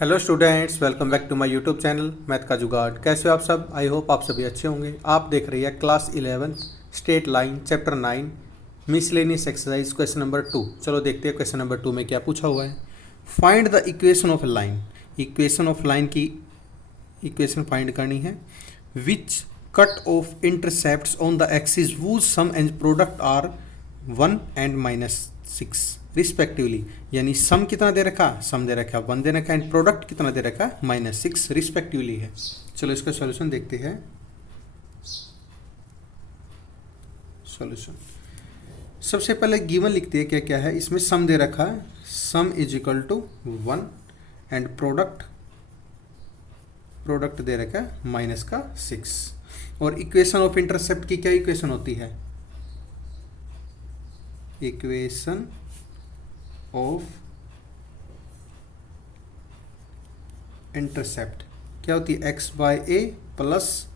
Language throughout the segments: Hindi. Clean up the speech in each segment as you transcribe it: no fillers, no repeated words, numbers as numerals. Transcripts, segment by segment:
Hello students, welcome back to my YouTube channel math का जुगाड़। कैसे हो आप सब? आई होप आप सभी अच्छे होंगे। आप देख रही है class 11 straight line chapter 9 miscellaneous exercise question number 2। चलो देखते हैं क्वेश्चन नंबर 2 में क्या पूछा हुआ है। Find the equation of line. Equation of line की इक्वेशन फाइंड करनी है। Which cut off intercepts on the axes whose sum and product are 1 and -6 respectively. यानी सम कितना दे रखा, सम दे रखा 1 दे रखा, एंड प्रोडक्ट कितना दे रखा -6 रिस्पेक्टिवली है। चलो इसका सॉल्यूशन देखते हैं। सॉल्यूशन सबसे पहले गिवन लिखते हैं क्या क्या है इसमें। सम दे रखा है, sum is equal to 1 and product दे रखा है -6। और इक्वेशन ऑफ इंटरसेप्ट की क्या इक्वेशन होती है? इक्वेशन ऑफ इंटरसेप्ट क्या होती है? x by A plus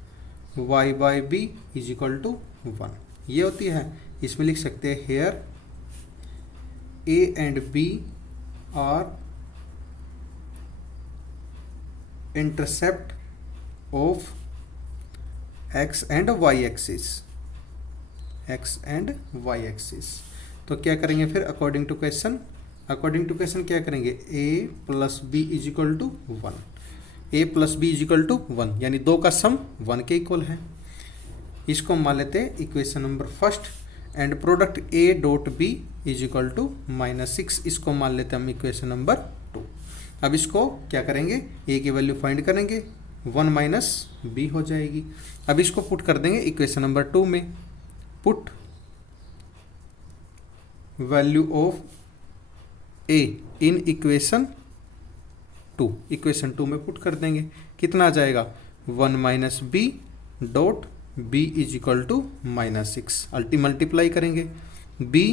Y by B is equal to 1 ये होती है। इसमें लिख सकते हैं here A and B are intercept of x and Y axis. x and Y axis. तो क्या करेंगे फिर according to question? According to question क्या करेंगे? a plus B is equal to 1। a plus B is equal to 1 यानी दो का सम 1 के इक्वल है। इसको मान लेते हैं equation number first. And product a dot b is equal to -6 इसको मान लेते हैं हम इक्वेशन नंबर 2। अब इसको क्या करेंगे? a की वैल्यू फाइंड करेंगे, 1 माइनस बी हो जाएगी। अब इसको पुट कर देंगे इक्वेशन नंबर 2 में। Put value of a in equation 2, equation 2 में पुट कर देंगे। कितना आ जाएगा? 1 minus B dot B is equal to -6। Multiply करेंगे, b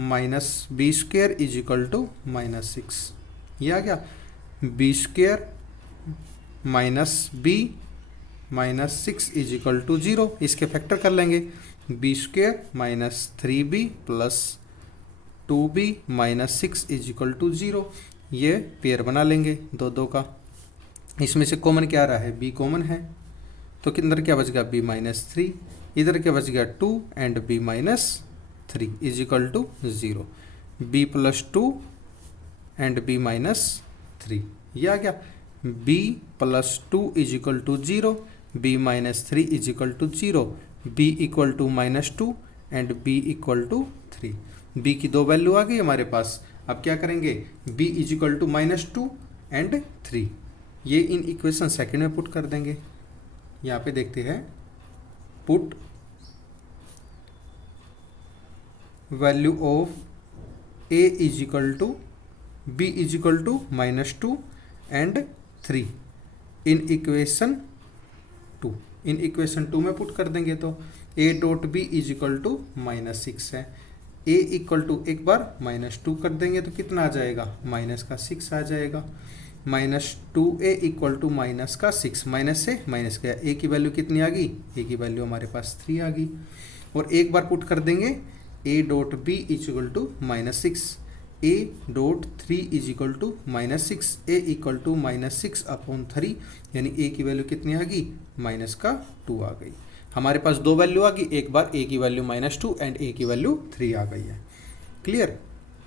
minus B square is equal to -6। ये आ गया। B square minus B -6 is equal to 0। इसके फैक्टर कर लेंगे, बी स्क्वेयर माइनस 3b प्लस 2b -6 इज इक्वल टू 0। ये पेयर बना लेंगे दो दो का। इसमें से कॉमन क्या आ रहा है? b कॉमन है, तो किधर क्या बच गया? b -3। इधर क्या बच गया? 2 and b -3 is equal to 0। b plus 2 and b -3 ये आ गया। b plus 2 is equal to 0, b -3 is equal to 0, b equal to -2 and b equal to 3। b की दो वैल्यू आ गई हमारे पास। अब क्या करेंगे? b is equal to -2 and 3 ये इन इक्वेशन सेकंड में पुट कर देंगे। यहाँ पे देखते हैं, put value of a is equal to b is equal to -2 and 3 in equation 2। In equation 2 में पुट कर देंगे तो a dot b is equal to -6 है। a इक्वल टू एक बार -2 कर देंगे तो कितना आ जाएगा? -6 आ जाएगा। -2a इक्वल टू -6, माइनस से माइनस गया। a की वैल्यू कितनी आ गई? a की वैल्यू हमारे पास 3 आ गई। और एक बार पुट कर देंगे a dot b is equal to -6, a dot 3 is equal to -6, a equal to -6/3 यानी a की वैल्यू कितनी आ गई? -2 आ गई। हमारे पास दो वैल्यू आ गई, एक बार a की वैल्यू -2 एंड a की वैल्यू 3 आ गई है। क्लियर?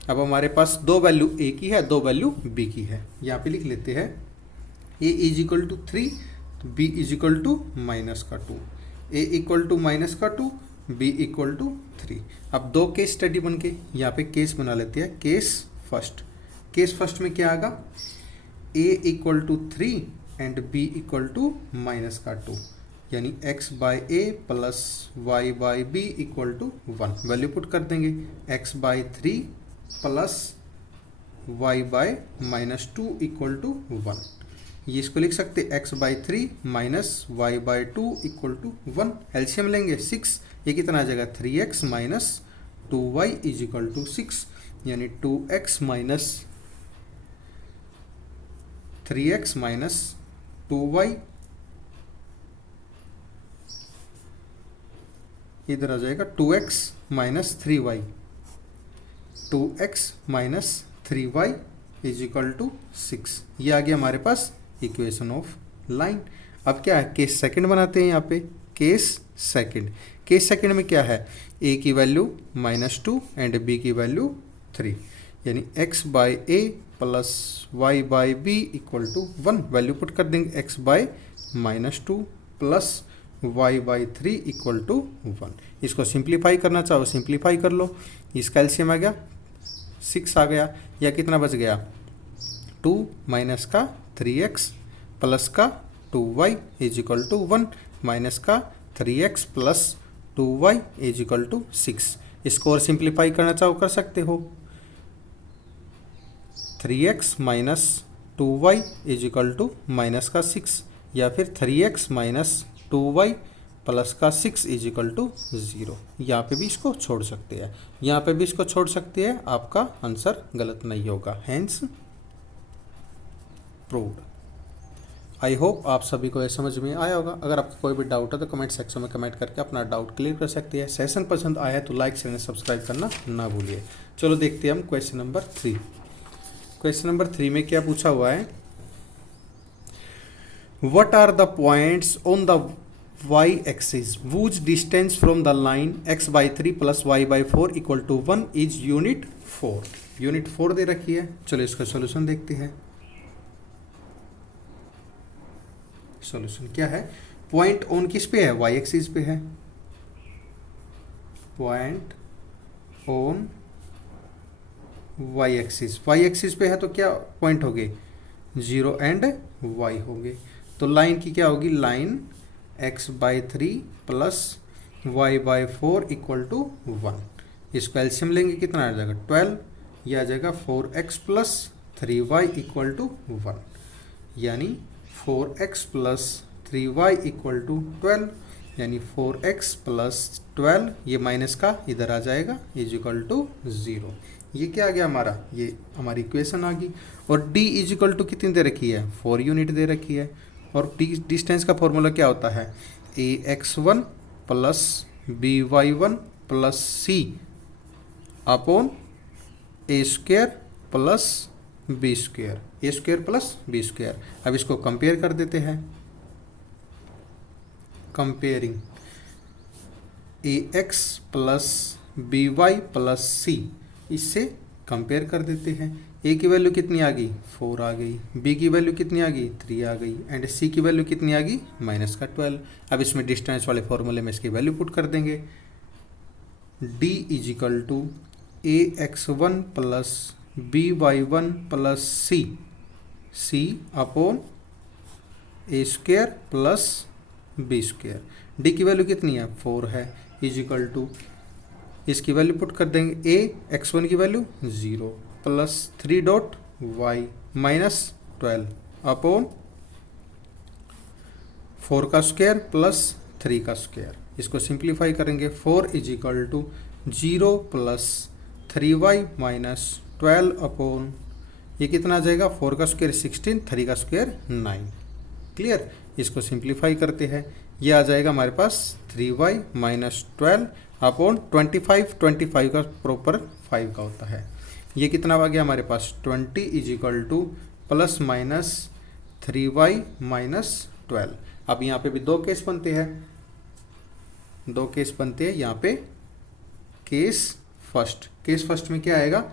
अब हमारे पास दो वैल्यू a की है, दो वैल्यू b की है। यहाँ पे लिख लेते हैं a इज इक्वल टू 3, तो b is equal to -2, a equal to -2, b equal to 3। अब दो केस स्टडी बन के यहाँ पे केस बना लेते हैं। Case first. केस फर्स्ट में क्या आएगा? a equal to 3 and b equal to -2 यानी x by A plus Y by b equal to 1। Value put कर देंगे, x by 3 plus Y by -2 equal to 1। ये इसको लिख सकते x by 3 minus y by 2 equal to 1। LCM लेंगे 6, ये कितना आ जाएगा? 3x minus 2y is equal to 6 यानी 2x minus 3x minus 2y इधर आ जाएगा 2x minus 3y, 2x minus 3y is equal to 6। ये आ गया हमारे पास इक्वेशन ऑफ लाइन। अब क्या है, केस सेकंड बनाते हैं यहाँ पे। केस सेकंड में क्या है, ए की वैल्यू -2 एंड बी की वैल्यू 3, यानी x by a plus y by b equal to 1। Value put कर देंगे, x by -2 plus y by 3 equal to 1। इसको सिंप्लीफाई करना चाहो सिंप्लीफाई कर लो। इसका एलसीएम आ गया 6 आ गया, या कितना बच गया 2 माइनस का 3x प्लस का 2y is equal to 1 minus का 3x plus 2y is equal to 6। इसको और सिंप्लीफाई करना चाहो कर सकते हो। 3x minus 2y is equal to minus का 6, या फिर 3x माइनस 2y प्लस का 6 इज इक्वल टू 0। यहाँ पे भी इसको छोड़ सकते हैं, यहाँ पे भी इसको छोड़ सकते हैं, आपका आंसर गलत नहीं होगा, हैंस प्रूव्ड। आई होप आप सभी को ये समझ में आया होगा। अगर आपका कोई भी डाउट है तो कमेंट सेक्शन में कमेंट करके अपना डाउट क्लियर कर सकते हैं। सेशन पसंद आया है तो लाइक शेयर सब्सक्राइब करना ना भूलिए। चलो देखते हैं हम क्वेश्चन नंबर 3। क्वेश्चन नंबर 3 में क्या पूछा हुआ है, what are the points on the y axis whose distance from the line x by 3 plus y by 4 equal to 1 is unit 4। Unit 4 दे रखी है। चलो इसका सॉल्यूशन देखते हैं। सॉल्यूशन क्या है, पॉइंट ऑन किस पे है, y एक्सिस पे है। पॉइंट ऑन y एक्सिस पे है तो क्या पॉइंट हो गए 0 एंड y होंगे। तो लाइन की क्या होगी, line x by 3 plus y by 4 equal to 1। इसको एलसीएम लेंगे कितना आ जाएगा 12, यह आ जाएगा 4x plus 3y equal to 1, यानी 4x plus 3y equal to 12, यानी 4x प्लस 12, ये माइनस का इधर आ जाएगा इज इक्वल टू 0। ये क्या आ गया हमारा, ये हमारी इक्वेशन आ गई। और d इज इक्वल टू कितनी दे रखी है, 4 यूनिट दे रखी है। और डिस्टेंस का फॉर्मूला क्या होता है, ax1 plus by1 plus c upon a square plus b square, a square plus b square. अब इसको कंपेयर कर देते हैं, comparing ax plus by plus c, इससे कंपेयर कर देते हैं। a की वैल्यू कितनी आ गई 4 आ गई, b की वैल्यू कितनी आ गई 3 आ गई, एंड c की वैल्यू कितनी आ गई माइनस का 12। अब इसमें डिस्टेंस वाले फॉर्मूले में इसकी वैल्यू पुट कर देंगे, d is equal to ax1 plus by1 plus c upon a square plus b square. d की वैल्यू कितनी है 4 है, इज इक्वल टू इसकी वैल्यू पुट कर देंगे a x1 की value 0 plus 3 dot y minus 12 upon 4 का स्क्वायर प्लस 3 का स्क्वायर। इसको सिंप्लीफाई करेंगे, 4 is equal to 0 plus 3y minus 12 upon ये कितना आ जाएगा 4 का स्क्वायर 16, 3 का स्क्वायर 9। क्लियर, इसको सिंप्लीफाई करते हैं, ये आ जाएगा हमारे पास 3y माइनस 12 अपॉन 25 का प्रॉपर 5 का होता है। ये कितना आ गया हमारे पास 20 is equal two plus minus 3y minus 12। अब यहाँ पे भी दो केस बनते हैं, यहाँ पे केस फर्स्ट में क्या आएगा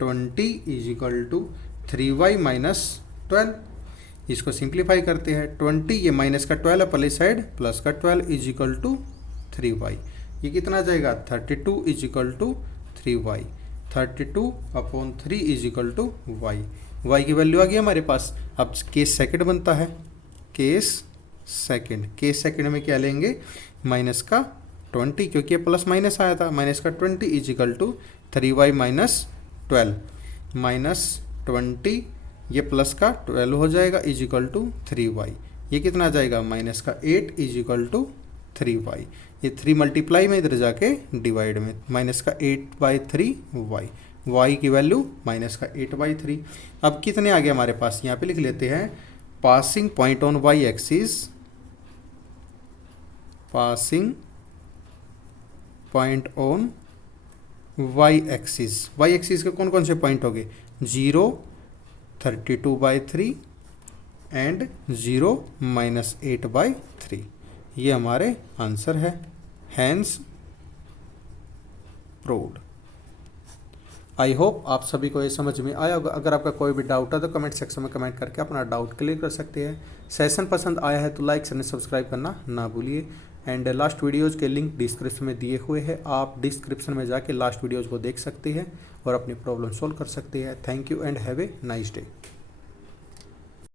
20 is equal to 3y minus 12। इसको सिंप्लीफाई करते हैं, 20 ये माइनस का 12 है पहले साइड, प्लस का 12 इज इक्वल टू 3y। ये कितना आ जाएगा 32 is equal to 3y, 32 upon 3 is equal to y की वैल्यू आ गई हमारे पास। अब केस सेकंड बनता है, केस सेकंड में क्या लेंगे माइनस का 20, क्योंकि ये प्लस माइनस आया था, माइनस का 20 is equal to 3y minus 12, minus 20 ये प्लस का 12 हो जाएगा इज इक्वल टू 3y। ये कितना आ जाएगा माइनस का 8 इज इक्वल टू 3y। ये 3 मल्टीप्लाई में इधर जाके डिवाइड में, माइनस का 8/3y, y की वैल्यू माइनस का 8/3। अब कितने आ गए हमारे पास, यहाँ पे लिख लेते हैं passing point on y axis, passing point on y axis. y axis के कौन कौन से पॉइंट हो गए 0, 32/3 एंड 0 माइनस 8/3। ये हमारे आंसर है, हैंस प्रूव्ड। आई होप आप सभी को ये समझ में आया होगा। अगर आपका कोई भी डाउट है तो कमेंट सेक्शन में कमेंट करके अपना डाउट क्लियर कर सकते हैं। सेशन पसंद आया है तो लाइक एंड सब्सक्राइब करना ना भूलिए। एंड लास्ट वीडियोज़ के लिंक डिस्क्रिप्शन में दिए हुए हैं, आप डिस्क्रिप्शन में जाके लास्ट वीडियोज़ को देख सकते हैं और अपनी प्रॉब्लम सॉल्व कर सकते हैं। Thank you and have a nice day.